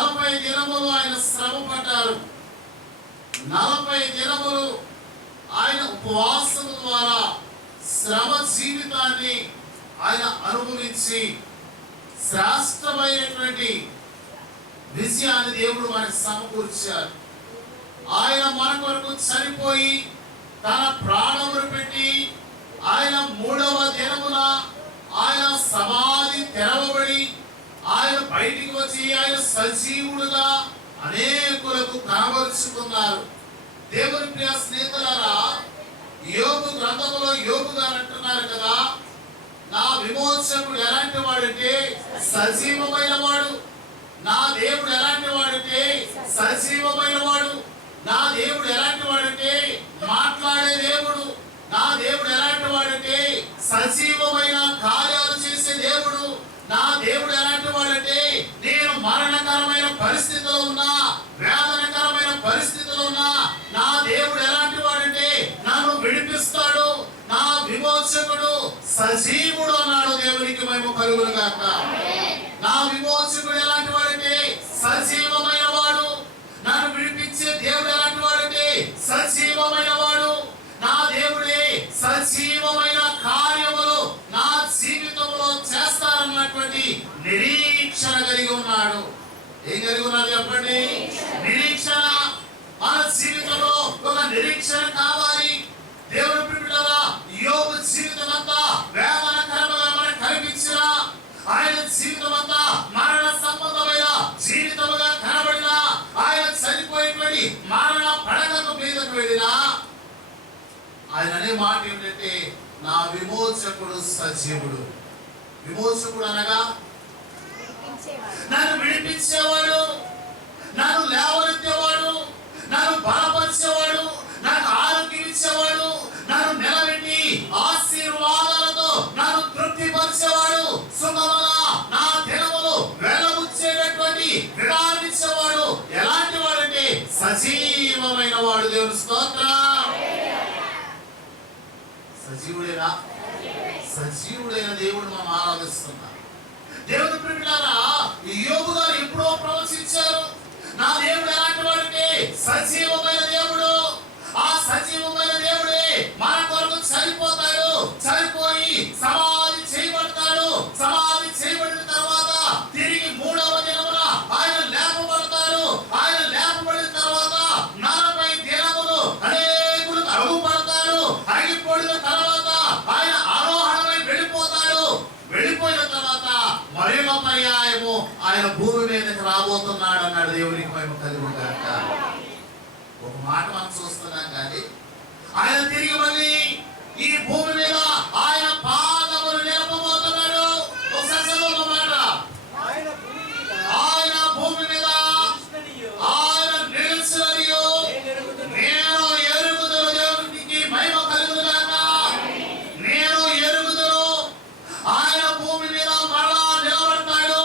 40 దినములు ఆయన శ్రమ పడ్డారు. 40 దినములు ఆయన ఉపవాసం ద్వారా శ్రమ జీవితాన్ని ఆయన అనుభవించి శ్రేష్టమైనటువంటి విజయాన్ని దేవుడు మనకు సమకూర్చారు. ఆయన మన కొరకు చనిపోయి తన ప్రాణములు పెట్టి ఆయన 3వ దినమున ఆయన సమాధి తెరవబడి ఆయన బయటికి వచ్చి ఆయన సజీవుడుగా అనేకులకు కనబరుచుకున్నారు. దేవుని ప్రియ స్నేహితులారా, యోబు గ్రంథములో యోబు గారు అంటున్నారు కదా, నా విమోచకుడు ఎలాంటి వాడంటే సజీవమైన వాడు. నా దేవుడు ఎలాంటి వాడంటే సజీవమైన వాడు. నా దేవుడు ఎలాంటి వాడంటే మాట్లాడే దేవుడు. నా దేవుడు ఎలాంటి వాడంటే సజీవమైన కార్యాలు చేసే దేవుడు. నా దేవుడు ఎలాంటి వాడంటే నేను మరణకరమైన పరిస్థితిలో ఉన్నా, వేదనకరమైన పరిస్థితిలో ఉన్నా, నా దేవుడు ఎలాంటి వాడంటే నన్ను విడిపిస్తాడు. నా విమోచకుడు సజీవుడు అన్నాడు. దేవునికి మహిమ కలుగును గాక. నా విమోచకుడు ఎలాంటి వాడంటే సజీవమైన వాడు. నన్ను విడిపించే దేవుడు ఎలాంటి వాడంటే సజీవమైన వాడు. నా దేవుడే సజీవమైన కార్యములు నా జీవితంలో చేస్తారన్నటువంటి నిరీక్షణ కలిగి ఉన్నాడు. ఏం కలిగి ఉన్నాడు చెప్పండి? నిరీక్షణ. మన జీవితంలో ఒక నిరీక్షణ కావాలి. దేవుని ప్రియులారా, యోబు జీవితం అంతా వేదనకరముగా మనకు కనిపించినా, ఆయన జీవితం అంతా మరణ సంబంధమైన జీవితముగా కనబడినా, ఆయన చనిపోయినటువంటి మరణ పడకకు మీదకు వెళ్ళినా, ఆయన అనే మాట ఏమిటంటే నా విమోచకుడు సజీవుడు. విమోచకుడు అనగా నన్ను విడిపించేవాడు, నన్ను లేవనెత్తేవాడు, నన్ను బలపరిచేవాడు, నాకు ఆరోగ్యం ఇచ్చేవాడు, నన్ను నిలబెట్టి ఆశీర్వాదాలతో నన్ను తృప్తిపరిచేవాడు, సుఖముగా నా దినములు వెలబుచ్చేటటువంటి విడాన్ని ఇచ్చేవాడు. ఎలాంటి వాడంటే సజీవమైన వాడు. దేవుని స్తోత్రం. సజీవుడేనా? సజీవుడైన దేవుడు మనం ఆరాధిస్తున్నాం. దేవుని ప్రియులారా, యోబు గారు ఎప్పుడో ప్రవచించారు, నా దేవుడు ఎలాంటి వాడంటే సజీవమైన దేవుడు. ఆ సజీవమైన దేవుడే మన కొరకు చనిపోతాడు, చనిపోయి సమాధి చేయబడతాడు. సమాధి చేయబడిన తర్వాత తిరిగి 3వ దినమున ఆయన లేపబడతాడు. ఆయన లేపబడిన తర్వాత 40 దినములు అనేకులు అగుపడతాడు. అగిపడిన తర్వాత ఆయన ఆరోహణమై వెళ్ళిపోతాడు. వెళ్ళిపోయిన తర్వాత మరొక పర్యాయము ఆయన భూమి మీదకి రాబోతున్నాడు అన్నాడు. దేవునికి మహిమ కలుగును గాక. ఒక మాట మనం చూస్తున్నాం కానీ ఆయన తిరిగి మళ్ళీ ఈ భూమి మీద ఆయన పాదములు నిలపబోతున్నాడు. ఒకసారి ఒక మాట, ఆయన భూమి మీద ఆయన నిలిచిననియు నేను ఎరుగుదును. దేవునికి మహిమ కలుగును గాక. నేను ఎరుగుదును. ఆయన భూమి మీద మరలా నిలబడతాడు.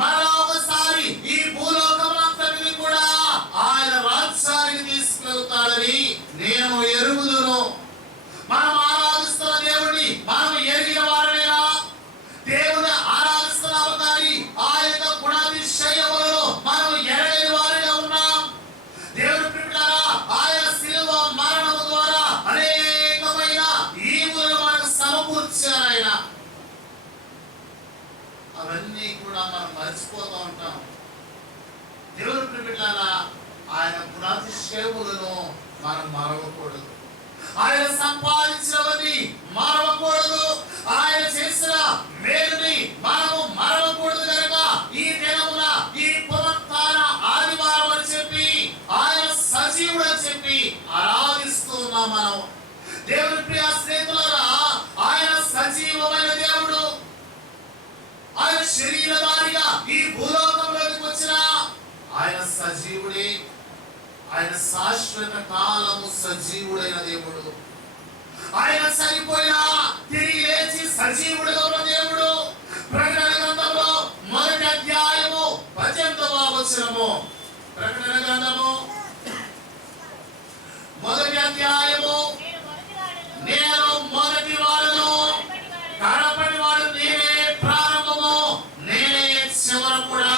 మరలా ఒకసారి ఈ భూలోకమంతటిని కూడా ఆయన రాజ్యానికి తీసుకెళ్తాడని నేను ఎరుగుదును. మనం ఆరాధిస్తున్న దేవుడిని మనం ఎరిగిన వారమేనా? దేవుని ఆరాధిస్తున్నాము కానీ ఆయన గుణాతిశయములను మనం ఎరగని వారిగా ఉన్నాం. దేవుని ప్రియులారా, ఆయన శిలువ మరణము ద్వారా అనేకమైన ఈవులను మనకు సమకూర్చారు. ఆయన అవన్నీ కూడా మనం మర్చిపోతూ ఉంటాం. దేవుని ప్రియులారా, ఆయన గుణాతిశయములను మనం మరవకూడదు. ఆయన సంపాదించినవన్నీ మరవకూడదు. ఆయన చేసిన మేలుని మనము మరవకూడదు. కనుక ఈ దినమున ఈ పునరుత్థాన ఆదివారం అని చెప్పి ఆయన సజీవుడు అని చెప్పి ఆరాధిస్తున్నాం మనం. దేవుని ప్రియ స్నేహితులారా, ఆయన సజీవమైన దేవుడు. ఆయన శరీరధారిగా ఈ భూలోకంలోకి వచ్చిన ఆయన సజీవుడే. ఆయన శాశ్వత కాలము సజీవుడైన దేవుడు. ఆయన చనిపోయినా తిరిగి లేచి సజీవుడుగా ఉన్న దేవుడు. ప్రకటన గ్రంథంలో 1వ అధ్యాయము 18వ వచనము. ప్రకటన గ్రంథము 1వ అధ్యాయము, నేను మొదటి వాడును, కడపటి వాడు నేనే, ప్రారంభము నేనే, చివర కూడా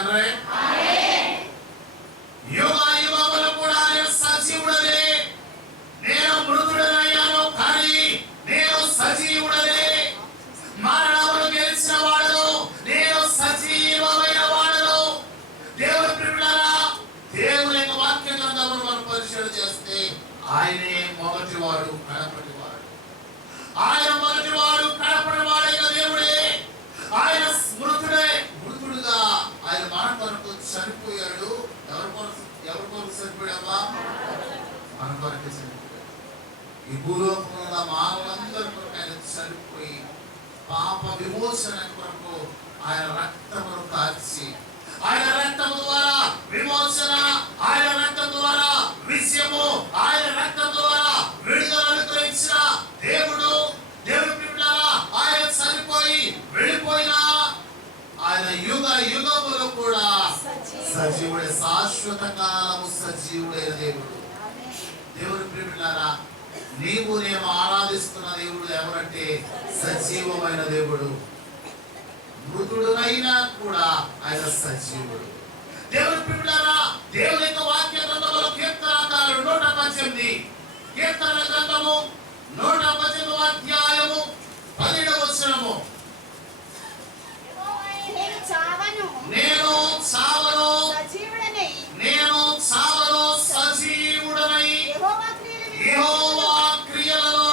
తండ్రి. యుగ యుగములు కూడా ఆయన సజీవుడనే. నేను మృతుడనయ్యాను కానీ నేను సజీవుడనే. మరణమును గెలిచిన వాడు, నేను సజీవమైన వాడు. దేవుని ప్రియులారా, దేవుని యొక్క వాక్య గ్రంథమును మనం పరిశీలన చేస్తే ఆయనే మొదటివాడు, కడపటివాడు. ఆయన మొదటివాడు, కడపటివాడైన దేవుడే. ఆయన మృతుడుగా ఆయన మన కొరకు చనిపోయాడు. ఎవరి కొరకు చనిపోయావా? మన కొరకు చనిపోయాడు. ఈ భూలోకంలో మానవులందరి కొరకు ఆయన చనిపోయి పాప విమోచన కొరకు ఆయన రక్తమును కార్చి, ఆయన రక్తము ద్వారా విమోచన, ఆయన రక్తం ద్వారా విజయము, ఆయన రక్తం ద్వారా విడుదలను గ్రహించిన దేవుడు. దేవుని ప్రియులారా, ఆయన చనిపోయి వెళ్ళిపోయినా ఆయన యుగ యుగములు కూడా సజీవుడే. శాశ్వత కాలము సజీవుడైన దేవుడు. దేవుని ప్రియులారా, నీవు నేను ఆరాధిస్తున్న దేవుడు ఎవరంటే సజీవమైన దేవుడు. మృతుడునైనా కూడా ఆయన సజీవుడు. దేవుని ప్రియులారా, దేవుని యొక్క వాక్య గ్రంథంలో కీర్తనకారుడు 118 కీర్తనల గ్రంథము 118వ అధ్యాయము 12వ వచనము. నేను చావను సజీవుడనై యెహోవా క్రియలను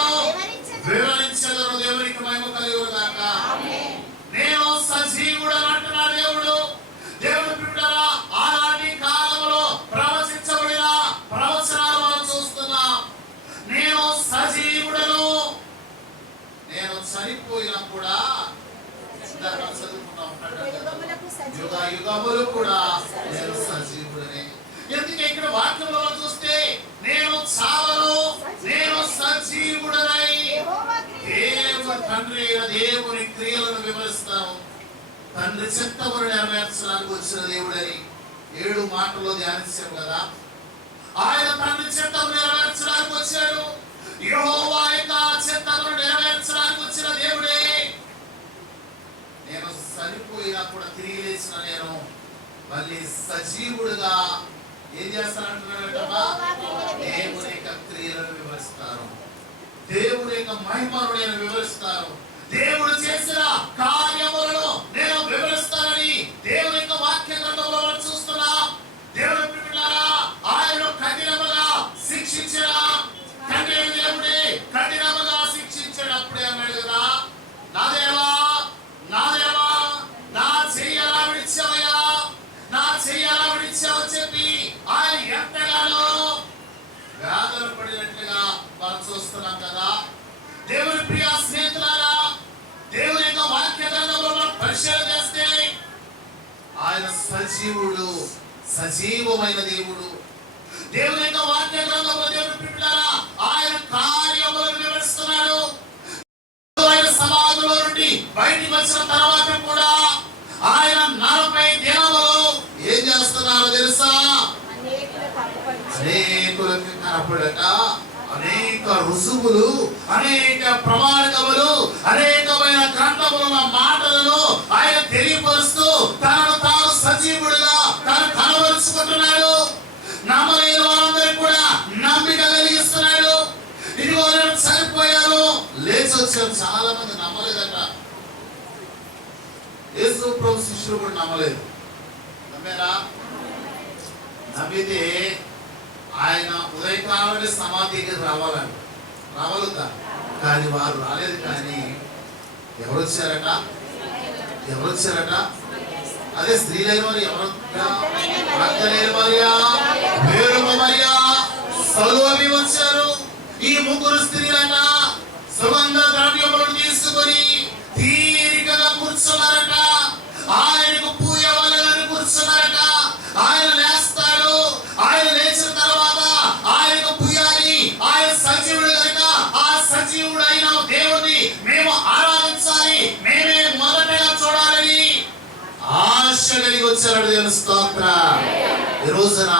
వివరించెదను. దేవునికి మహిమ కలుగునుగాక. నేను సజీవుడని అంటున్నాడు దేవుడు. దేవుని ప్రియులారా, ఆనాటి కాలంలో ప్రవచించబడిన ప్రవచనాలు మనం చూస్తున్నాం. నేను సజీవుడను. నేను చనిపోయినా కూడా యుగ యుగములు కూడా నేను సజీవుడనే. ఎందుకంటే ఇక్కడ వాక్యంలో చూస్తే నేను చావను, నేను సజీవుడనై తండ్రి దేవుని క్రియలను వివరిస్తాను. తండ్రి చిత్తమును నెరవేర్చడానికి వచ్చిన దేవుడని 7 మాటల్లో ధ్యానించాం కదా. ఆయన తండ్రి చిత్తము నెరవేర్చడానికి వచ్చాడు. యెహోవా యొక్క చిత్తమును నెరవేర్చడానికి వచ్చిన దేవుడే. నేను చనిపోయినా కూడా తిరిగి లేచిన నేను మళ్ళీ సజీవుడుగా ఏం చేస్తానంటున్నాడమ్మా? దేవుని యొక్క క్రియలను వివరిస్తాను, దేవుని యొక్క మహిమను నేను వివరిస్తాను, దేవుడు చేసిన కార్యములను నేను వివరిస్తానని దేవుని యొక్క వాక్య గ్రంథంలో మనం చూస్తున్నాం. దేవుని ప్రియులారా, ఆయన కఠినముగా శిక్షించిన తండ్రి దేవుడే. కఠినముగా శిక్షించేటప్పుడే అన్నాడు కదా, నా దేవా నా దేవా నా చెయ్యి ఎలా విడిచావయ్యా, నా చెయ్యి ఎలా విడిచావు చెప్పి ఆయన ఎంతగానో వేదన పడినట్లుగా మనం చూస్తున్నాం కదా. దేవుని ప్రియ స్నేహితులారా, దేవుని యొక్క వాక్య గ్రంథంలో మనం పరిశీలన చేస్తే ఆయన సజీవుడు, సజీవమైన దేవుడు. దేవుని యొక్క వాక్య గ్రంథంలో దేవుని ప్రియులారా, ఆయన కార్యములను వివరిస్తున్నాడు. సమాధిలో నుండి బయటికి వచ్చిన తర్వాత కూడా ఆయన 40 దినములు ఏం చేస్తున్నారో తెలుసా? అనేకులకు కనపడట, అనేక రుజువులు, అనేక ప్రమాణములు, అనేకమైన గ్రంథముల మాటలను ఆయన తెలియపరుస్తూ తనను తాను సజీవుడిగా తను కనబరుచుకుంటున్నాడు. నమ్మలేని వారందరికీ కూడా నమ్మిక కలిగిస్తున్నాడు. ఇదిగో నేను చనిపోయాను, లేచి వచ్చాను. చాలా మంది నమ్మలేదట. యేసు ప్రభు శిష్యులు కూడా నమ్మలేదు. నమ్మారా? నమ్మితే ఆయన ఉదయకాలంలో సమాధికి రావాలదా, కానీ వారు రాలేదు. కానీ ఎవరు వచ్చారట? అదే స్త్రీలైన వారు ఎవరు? మగ్దలేనే మరియా, వేరొక మరియా, సలోమి వచ్చారు. ఈ 3 స్త్రీలట సుగంధ ద్రవ్యములను తీసుకొని తీరికగా కూర్చున్నారట. ఆయనకు పూయవలెనని కూర్చున్నారట. ఆయన లేస్తాడు. ఆయన లేచిన తర్వాత ఆయనకు పూయాలి. ఆయన సజీవుడు కనుక ఆ సజీవుడు అయిన దేవుని మేము ఆరాధించాలి, మేమే మొదటగా చూడాలని ఆశ కలిగి వచ్చారు. దేవుని స్తోత్రం. ఈ రోజున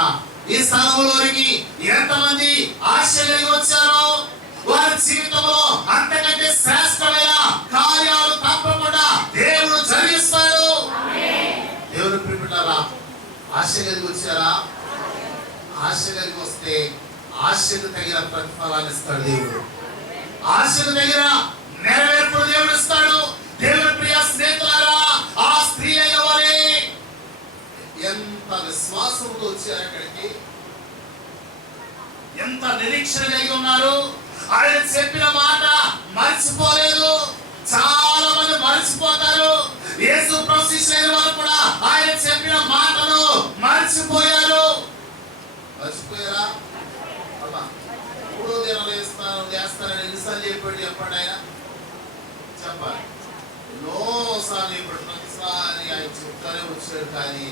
ఈ స్థలంలోనికి ఎంతమంది ఆశ కలిగి వచ్చారో వారి జీవితంలో అంతకంటే శ్రేష్టమైన కార్యాలు తప్పకుండా దేవుడు జరిగిస్తాడు. దేవుని ప్రియులారా, ఆశ కలిగి వచ్చారా? ఆశ కలిగి వస్తే ఆశకు తగిన ప్రతిఫలాన్ని ఇస్తాడు దేవుడు. ఆశకు తగిన నెరవేర్పు దేవుడు ఇస్తాడు. దేవుని ప్రియ స్నేహితులారా, ఆ స్త్రీ అయిన వారే ఎంత విశ్వాసంతో వచ్చారు అక్కడికి, ఎంత నిరీక్షణ కలిగి ఉన్నారు. ఆయన చెప్పిన మాట మర్చిపోలేదు. చాలా మంది మర్చిపోతారు. యేసు ప్రశిష్యులైన వారు కూడా ఆయన చెప్పిన మాటను మర్చిపోయారు. మర్చిపోయారా? అమ్మా, 3వ దినాలు చేస్తానని ఎన్నిసార్లు చెప్పండి ఆయన చెప్పాలి. ఎన్నోసార్లు ఇప్పుడు ప్రతిసారి ఆయన చెప్తానే వచ్చాడు. కానీ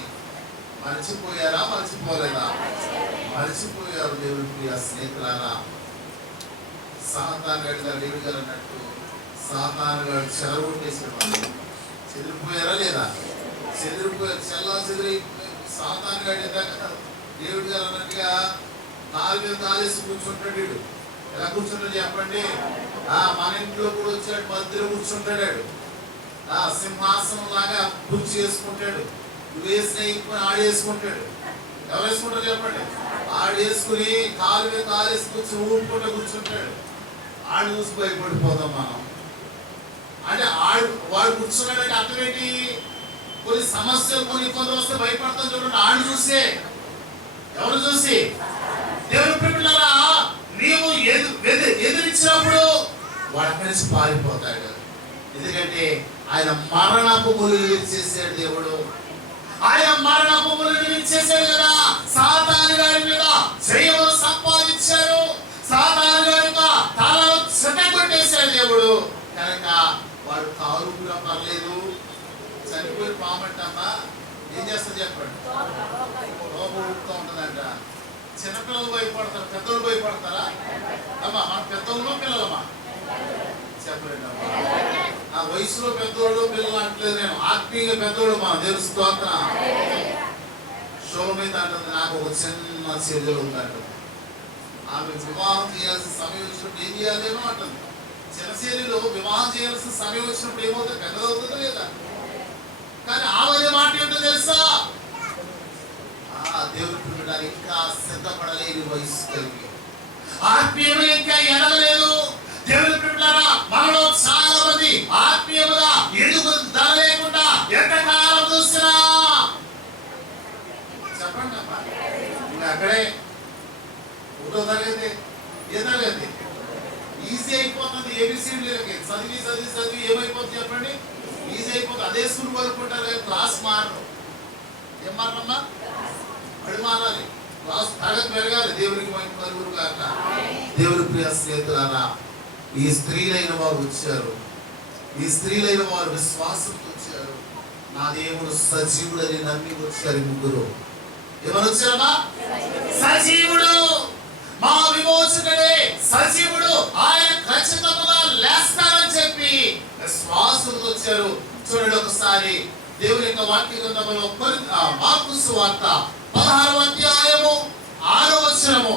మర్చిపోయారా? మర్చిపోలేదా? మర్చిపోయారు. దేవుని ప్రియ స్నేహితులారా, సాతాను గారు దేవుడి గారు అన్నట్టు సాతాను గారు చెరగొట్టేసాడు. చెదిరిపోయారా లేదా? చెదిరిపోయారు. చెదిరి సాతాను గారి దగ్గర దేవుడి గారు అన్నట్టుగా కాలు మీద కాలేసి కూర్చుంటాడు. వీడు ఎలా కూర్చుంటాడు చెప్పండి? మన ఇంట్లో కూడా వచ్చాడు, మధ్యలో కూర్చుంటాడు. సింహాసనం లాగా కుర్చీ చేసుకుంటాడు. వేసిన ఆడేసుకుంటాడు. ఎవరు వేసుకుంటారు చెప్పండి? ఆడేసుకుని కాలు మీద కాలేసి కూర్చొని ఊపుకుంటూ కూర్చుంటాడు. ఆడు చూసి భయపడిపోతాం మనం. అంటే వాడు కూర్చున్నాడంటే అర్థం ఏంటి? కొన్ని సమస్యలు కొందరు వస్తే భయపడతాం చూడండి. ఆడు చూసే. ఎవరు చూసి? దేవుని ప్రియులారా, నీవు ఎదిరించినప్పుడు వాడు అక్కడి నుంచి పారిపోతాడు. ఎందుకంటే ఆయన మరణపు ములుగులు చేశాడు దేవుడు. ఆయన మరణపు ములుగులు చేశాడు కదా. సాతాను గారి మీద జయము సంపాదించాడు. సాతాను గారి తలను చెట్టగొట్టేశాడు దేవుడు. కనుక వాడు కారు కూడా పర్లేదు. చనిపోయి పామంటమ్మా ఏం చేస్తా చెప్పండి? లోపల ఊపుతూ ఉంటుందంట. చిన్నపిల్లలు భయపడతారు, పెద్దోళ్ళు భయపడతారా? అమ్మా మన పెద్దోళ్ళలో పిల్లలమ్మా చెప్పలేండి అమ్మా. ఆ వయసులో పెద్దోళ్ళు పిల్లలు అంటలేదు నేను. ఆత్మీయంగా పెద్దోళ్ళు మా దేవుని స్తోత్రం. షోమీత అంటుంది, నాకు ఒక చిన్న చెల్లెలు ఉందంట. ఆమె వివాహం చేయాల్సిన సమయం వచ్చినప్పుడు ఏం చేయాలేమో అంటుంది. చిన్న చెల్లెలు వివాహం చేయాల్సిన సమయం వచ్చినప్పుడు ఏమవుతుంది? పెద్దదవుతుందా లేదా? కానీ ఆమె మాట ఏంటో తెలుసా? దేవుని పిల్లలు ఇంకా సిద్ధపడలేని వయసు కలిగి, ఆత్మీయంగా ఇంకా ఎదగలేదు. దేవుని పిల్లలారా, మనలో చాలా మంది ఆత్మీయంగా ఎదుగుదల లేకుండా ఎంతకాలం చూసినా చెప్పండి అమ్మా, అక్కడే 1వ తరగతి ఏ తరగతి ఈజీ అయిపోతుంది. ఏబిసిడీలకి చదివి చదివి చదివి ఏమైపోతుంది చెప్పండి? ఈజీ అయిపోతుంది. అదే స్కూల్ వరకుంటారు, క్లాస్ మారరు. ఏం మారమ్మా? అడుగు మారాలి, క్లాస్ తరగతి పెరగాలి. దేవునికి మరుగురు కాక. దేవుని ప్రియ స్నేహితులారా, ఈ స్త్రీలైన వారు వచ్చారు. ఈ స్త్రీలైన వారు విశ్వాసంతో వచ్చారు. నా దేవుడు సజీవుడని నమ్మి వచ్చారు. ముగ్గురు ఏమని వచ్చారమ్మా? సజీవుడు, మా విమోచకుడే సజీవుడు, ఆయన ఖచ్చితంగా లేస్తారని చెప్పి విశ్వాసంతో వచ్చారు. చూడండి ఒకసారి దేవుని యొక్క వాక్య గ్రంథంలో మార్కు సువార్త 16వ అధ్యాయము 6వ వచనము.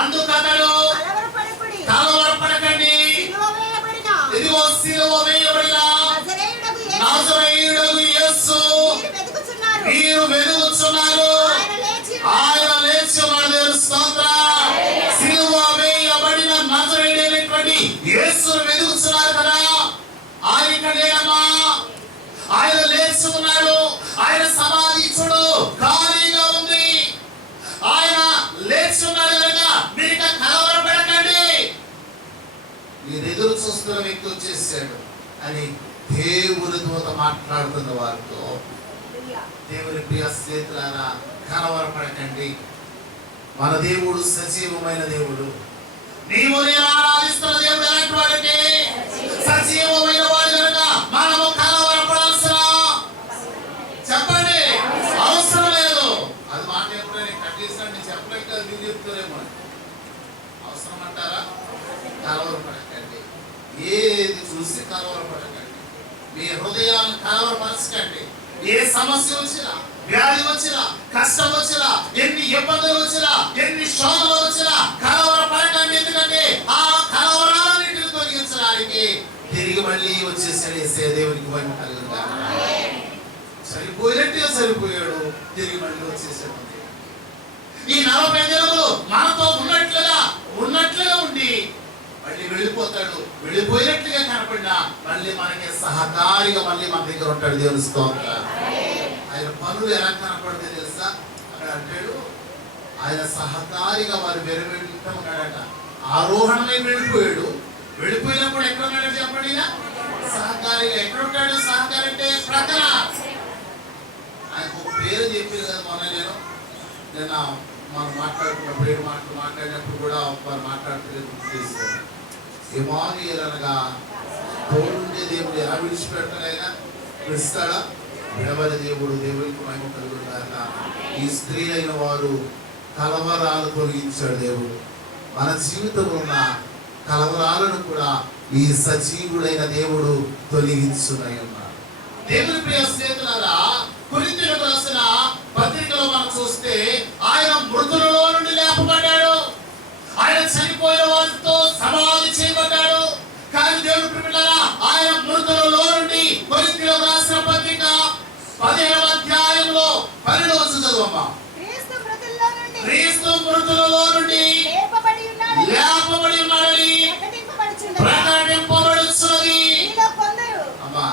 అందుకతడు కలవరపడకండి, ఇదిగో సిలువ వేయబడిన నజరేయుడగు యేసు మీరు వెదుకుచున్నారు. ఆయన లేచి ఉన్నాడు. స్తోత్రం. సిలువ వేయబడిన నజరేయుడైనటువంటి యేసును వెదుకుచున్నారు కదా. ఆయన ఇక్కడ లేడమ్మా, ఆయన లేచి ఉన్నాడు. ఆయన సమాధి చూడు ఖాళీగా ఉంది. ఆయన లేచి ఉన్నాడు కనుక మీరు ఇక కలవరపడకండి. మీరు ఎదురు చూస్తున్న వ్యక్తి వచ్చేసాడు అని దేవుని దూత మాట్లాడుతున్న వారితో. దేవుని ప్రియ స్నేహితులారా, కలవరపడకండి. మన దేవుడు సజీవమైన దేవుడు. నీవు నేను ఆరాధిస్తున్న దేవుడు ఎలాంటి వాడంటే సజీవమైన వాడు కనుక మనము కలవరపడాల్సిన చెప్పండి అవసరం లేదు. అది మాట ఎప్పుడైనా కట్ చేసినట్టు నేను చెప్పలేక కదా, మీరు చెప్తారేమో. అవసరం అంటారా? కలవరపడకండి. ఏది చూసి కలవరపడకండి. మీ హృదయాన్ని కలవరపరచకండి. ఏ సమస్య వచ్చినా, వ్యాధి వచ్చినా, కష్టం వచ్చినా, ఎన్ని ఇబ్బందులు వచ్చినా, ఎన్ని శోధనలు వచ్చినా కలవరపడకండి. ఎందుకంటే ఆ కలవరాలన్నింటిని తొలగించడానికి తిరిగి మళ్ళీ వచ్చేసాడు యేసయ్య. దేవునికి మహిమ కలుగును గాక. పోయినట్టుగా సరిపోయాడు, తిరిగి మళ్ళీ వచ్చేసాడు. ఈ 40 దినములు మనతో ఉన్నట్లుగా ఉండి మళ్ళీ వెళ్ళిపోతాడు. వెళ్ళిపోయినట్లుగా కనపడినా మళ్ళీ మనకి సహకారిగా మళ్ళీ మన దగ్గర ఉంటాడు. దేవుని స్తోత్రం. ఆయన పనులు ఎలా కనపడతాయి తెలుసా? అక్కడ అంటాడు, ఆయన సహకారిగా వారు వెలువెళ్తా ఉన్నాడట. ఆరోహణమై వెళ్ళిపోయాడు. వెళ్ళిపోయినప్పుడు ఎక్కడ ఉన్నాడో చెప్పండి. సహకారిగా ఎక్కడ ఉంటాడు? సహకారి అంటే ప్రక్కన. ఆయనకు ఒక పేరు చెప్పారు కదా మొన్న. నేను మనం మాట్లాడుకున్నప్పుడు 7 మాటలు మాట్లాడినప్పుడు కూడా వారు మాట్లాడుతున్నది గుర్తు చేస్తారు. ఇమానుయేలు అనగా తోడుండే దేవుడు. ఎలా విడిచిపెడతాడైనా? విడుస్తాడా? విడవని దేవుడు. దేవుడికి మహిమ కలుగుతాక ఈ స్త్రీ అయిన వారు కలవరాలు తొలగించాడు దేవుడు. మన జీవితంలో ఉన్న కలవరాలను కూడా ఈ సజీవుడైన దేవుడు తొలగించునై ఉన్నాడు. దేవుని ప్రియ స్నేహితులారా, కొరింథీయులకు రాసిన పత్రికలో మనం చూస్తే ఆయన మృతులలో నుండి లేపబడ్డాడు. ఆయన చనిపోయిన వారితో సమాధి చేయబడ్డాడు. కానీ దేవుని ప్రియులారా, ఆయన మృతులలో నుండి కొరింథీయులకు రాసిన పత్రిక 15వ అధ్యాయంలో 12వ వచనం చదువమ్మా. క్రీస్తు మృతులలో నుండి లేపబడి ఉన్నాడని ప్రకటింపబడుచున్నది. అమ్మా,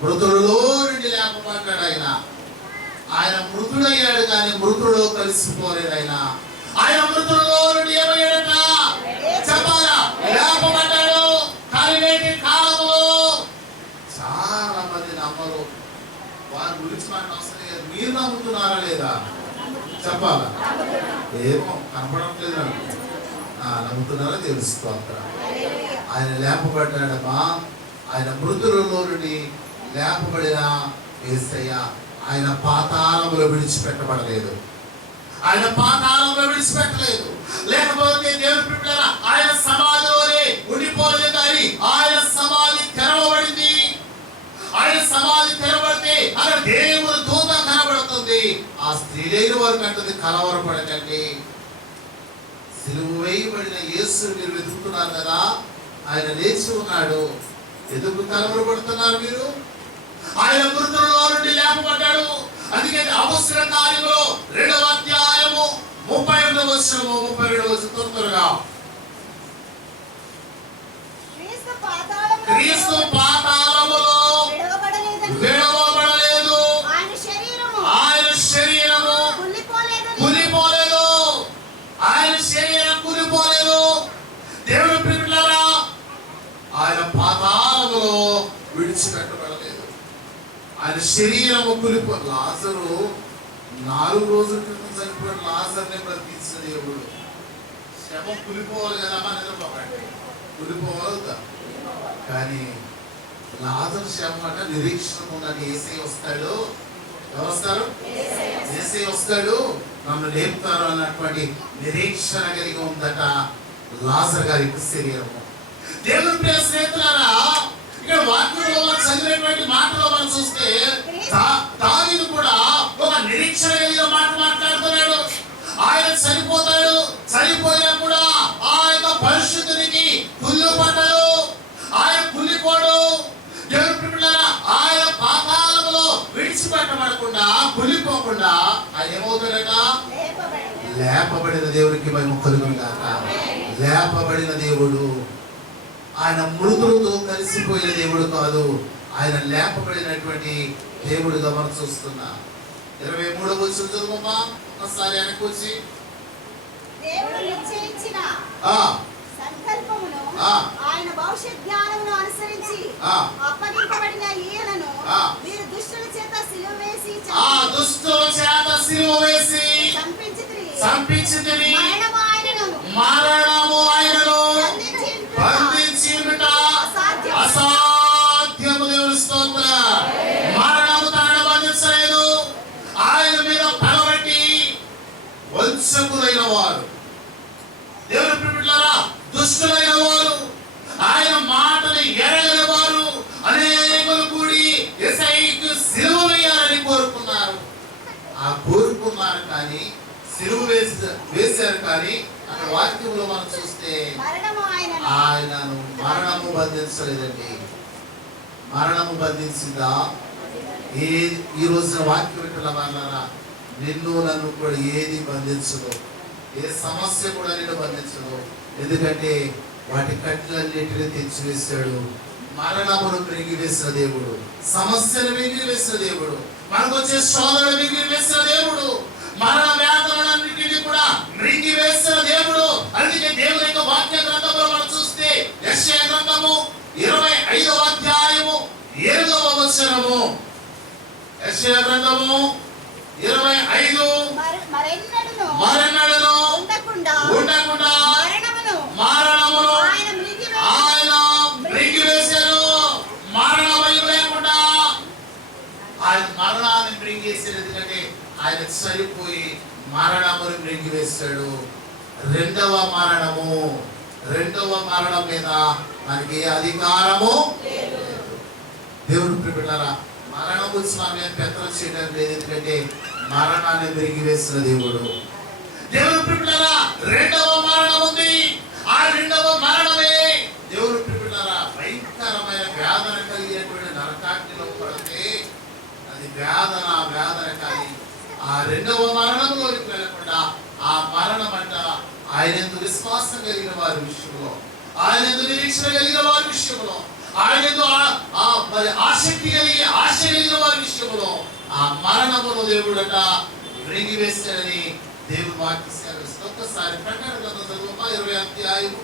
మృతులలో నుండి లేపబడ్డాడు ఆయన. ఆయన మృతుడయ్యాడు కానీ మృతుడు కలిసిపోలేదు. ఆయన మృతులలో నుండి ఏమయ్యాడట చెప్పాలా? లేపబడ్డాడు. కానీ నేటి కాలంలో చాలా మంది నమ్మరు. వారి గురించి మనకు అవసరం లేదు. మీరు నమ్ముతున్నారా లేదా చెప్పాలా? ఏమో కనపడట్లేదు. నమ్ముతున్నారా? తెలుసుకోవాలి. ఆయన లేపబడ్డాడమ్మా. ఆయన మృతులలో నుండి లేపబడిన యేసయ్య ఆయన పాతాళంలో విడిచిపెట్టబడలేదు. ఆయన పాతాళంలో విడిచిపెట్టలేదు. లేకపోతే దేవుని ప్రియులారా, ఆయన సమాధిలోనే ఉండిపోలేదు. కానీ ఆయన సమాధి తెరవబడింది. ఆయన సమాధి తెరబడితే అక్కడ దేవుని దూత కనబడుతుంది. ఆ స్త్రీ లేని వారికి అంటుంది, కలవరపడకండి. సిలువ వేయబడిన యేసుని మీరు వెతుకుతున్నారు కదా, ఆయన లేచి ఉన్నాడు. ఎందుకు కలవరపడుతున్నారు మీరు? ఆయన మృతులలో నుండి లేపబడ్డాడు. అందుకే అపొస్తలుల కార్యములు 2వ అధ్యాయము 32వ వచనము 32వ వచనం త్వరగా. క్రీస్తు పాతాళములో విడవబడలేదు. ఆయన శరీరము కూలిపోలేదు. ఆయన శరీరం కూలిపోలేదు. దేవుని ప్రియులారా, ఆయన పాతాళములో విడిచిపెట్టబడలేదు. ఆయన శరీరము లాజరు 4 రోజుల క్రితం చనిపోయిన లాజర్నే బ్రతికించిన దేవుడు. శవం కూలిపోవాలి కదా, మన నిద్రపోకండి, కూలిపోవాలి. కానీ లాజరు శవం అంటే నిరీక్షణ ఉన్నది. యేసయ్య వస్తాడు. ఎవరు వస్తారు? యేసయ్య వస్తాడు, నన్ను లేపుతారు అన్నటువంటి నిరీక్షణ కలిగి ఉందట లాజరు గారి శరీరము. దేవుని ప్రియ స్నేహితులారా, ఇక్కడ వాక్యంలో చదివేటువంటి మాటలో మనం చూస్తే దావీదు కూడా ఒక నిరీక్షణ కలిగిన మాట మాట్లాడుతున్నాడు. ఆయన చనిపోతాడు. చనిపోయినా కూడా ఆయన పరిశుద్ధునికి కుళ్ళు పడ్డాడు. ఆయన కుళ్ళిపోడు. దేవుని ప్రియులారా, ఆయన పాతాళములో విడిచిపెట్టబడకుండా కుళ్ళిపోకుండా ఆయన ఏమవుతాడట? లేపబడిన దేవునికి మహిమ కలుగును గాక. లేపబడిన దేవుడు ఆయన మృతులతో కలిసిపోయిన దేవుడు కాదు. ఆయన లేపబడినటువంటి దేవుడుగా మనం చూస్తున్నా. 23వ వచనం చదువమ్మా ఒకసారి వెనక్కి వచ్చి. దేవుడు నిశ్చయించిన సంకల్పమును ఆయన భవిష్యత్ జ్ఞానమును అనుసరించి అప్పగింపబడిన ఈయనను మీరు దుష్టుల చేత సిలువ వేసి చంపించితిరి. మరణము ఆయనను బంధించి ఉండుట అసాధ్యము. దేవుని స్తోత్రం. మరణము తనను బంధించలేదు. ఆయన మీద పగబట్టి వంచకులైన వారు, దేవుని ప్రియులారా, దుష్టులైన వారు, ఆయన మాటను ఎరగని వారు అనేకులు కూడి యేసయ్యకు సిలువ వేయాలని కోరుకున్నారు. కోరుకున్నారు కానీ సిలువ వేశారు. కానీ అక్కడ వాక్యంలో మనం చూస్తే ఆయనను మరణము బంధించలేదండి. మరణము బంధించిందా? ఈ రోజున వాక్యం వింటున్న వాళ్ళారా, నిన్ను నన్ను కూడా ఏది బంధించదు, ఏ సమస్య కూడా నిన్ను బంధించదు. ఎందుకంటే వాటి కట్లన్నిటిని తెచ్చివేశాడు. మరణమును మింగివేసిన దేవుడు, సమస్యను మింగివేసిన దేవుడు, మనకు వచ్చే శోధనలు మింగివేసిన దేవుడు, మరణ వ్యాధులన్నింటినీ కూడా మింగివేసిన దేవుడు. అందుకే దేవుని యొక్క వాక్య గ్రంథంలో మనం చూస్తే యెషయా గ్రంథము 25వ అధ్యాయము 7వ వచనము, యెషయా గ్రంథము 25 మరెన్నడూను ఉండకుండా మరణమును ఆయన మృంగివేశారు. మరణమయం లేకుండా ఆయన మరణాన్ని మృంగేశారు. ఎందుకంటే ఆయన చనిపోయి మరణమును మృంగివేశాడు. రెండవ మరణం మీద మనకి ఏ అధికారము లేదు. దేవుడు ప్రియులారా, మరణం గురించి మనం ఏం పెత్తనం చేయడం లేదు. ఎందుకంటే మరణాన్ని మృంగివేసిన దేవుడు. దేవుడు ప్రియులారా, రెండవ మరణం ఉంది. ఆ రెండవ మరణమే దేవుడు ప్రియులారా భయంకరమైన వేదన కలిగినటువంటి నరకాగ్నిలో పడితే అది వేదన కానీ ఆ రెండవ మరణంలోకి వెళ్ళకుండా ఆ మరణం అంట ఆయన ఎందుకు విశ్వాసం కలిగిన వారి విషయంలో, ఆయన ఎందుకు నిరీక్షణ కలిగిన వారి విషయంలో, ఆయన మరి ఆసక్తి కలిగి ఆశ కలిగిన వారి విషయంలో ఆ మరణమును దేవుడట మృంగివేశాడని దేవుడు వాక్యం సెలవిస్తుంది. ఒక్కసారి ప్రకటన గ్రంథం చదువు 20వ అధ్యాయము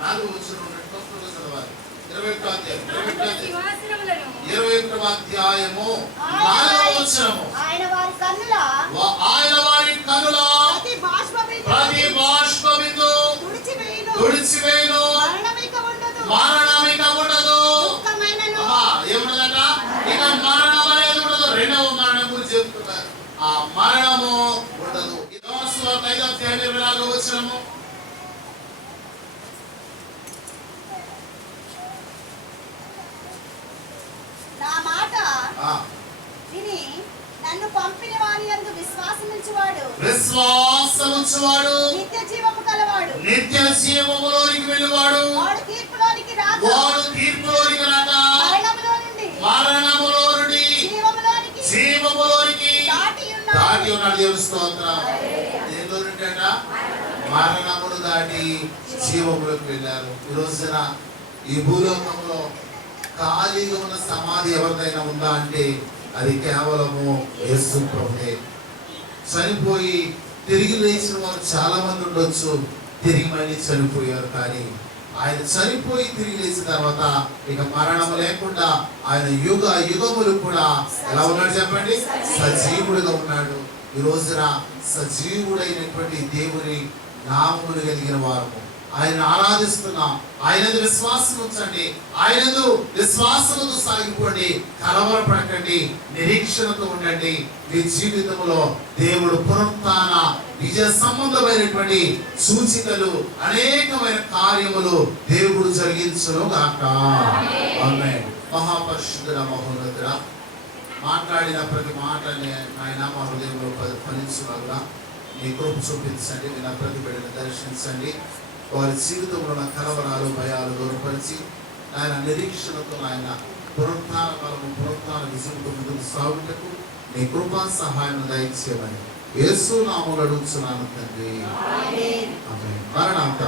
4వ వచనం నుండి చదవాలి. 21వ అధ్యాయము 4వ వచనము, ఆయన వారి కన్నుల ప్రతి బాష్పబిందు తుడిచివేయును, మరణమిక ఉండదు. ఏముండదట? ఇక మరణం అనేది ఉండదు. రెండవ మరణం గురించి చెప్తున్నారు. ఆ మరణము ఉండదు. 5వ అధ్యాయం 24వ వచనము, నా మాట విని నన్ను పంపిన వాని యందు విశ్వాసముంచువాడు నిత్య జీవము కలవాడు, నిత్య జీవములోనికి వెళ్ళువాడు, వాడు తీర్పులోనికి రాక మరణములో నుండి జీవములోనికి దాటి ఉన్నాడు. దేవుని స్తోత్రం. దేనిలో నుండి అట? మరణమును దాటి జీవములోకి వెళ్ళారు. ఈ రోజున ఈ భూలోకంలో ఖాళీగా ఉన్న సమాధి ఎవరిదైనా ఉందా అంటే అది కేవలము యేసు ప్రభువే. చనిపోయి తిరిగి లేచిన వారు చాలా మంది ఉండొచ్చు, తిరిగి మళ్ళీ చనిపోయారు. కానీ ఆయన చనిపోయి తిరిగి లేచిన తర్వాత ఇక మరణం లేకుండా ఆయన యుగములు కూడా ఎలా ఉన్నాడు చెప్పండి? సజీవుడిగా ఉన్నాడు. ఈ రోజున సజీవుడైనటువంటి దేవుని నామములు కలిగిన వారము ఆయన ఆరాధిస్తున్నాం. ఆయన విశ్వాసం ఉంచండి, ఆయన విశ్వాసంతో సాగిపోండి, కలవరపడకండి, నిరీక్షణతో ఉండండి. మీ జీవితంలో దేవుడు పునరుత్థాన విజయ సంబంధమైనటువంటి సూచికలు అనేకమైన కార్యములు దేవుడు జరిగించును గాక. ఆమేన్. మహాపరిశుద్ధుడ మహోన్నతుడా, మాట్లాడిన ప్రతి మాటని ఆయన మా హృదయంలో ఫలించులాగా నీ కృప చూపించండి. విన్న ప్రతి బిడ్డను దర్శించండి. వారి జీవితంలో ఉన్న కలవరాలు భయాలు దూరపరిచి ఆయన నిరీక్షణతో ఆయన పునరుత్థాన విజయంతో ముందుకు సాగుటకు నీ కృపా సహాయం దయచేయమని యేసు నామములో అడుగుచున్నాను తండ్రి. ఆమేన్. మరణాంత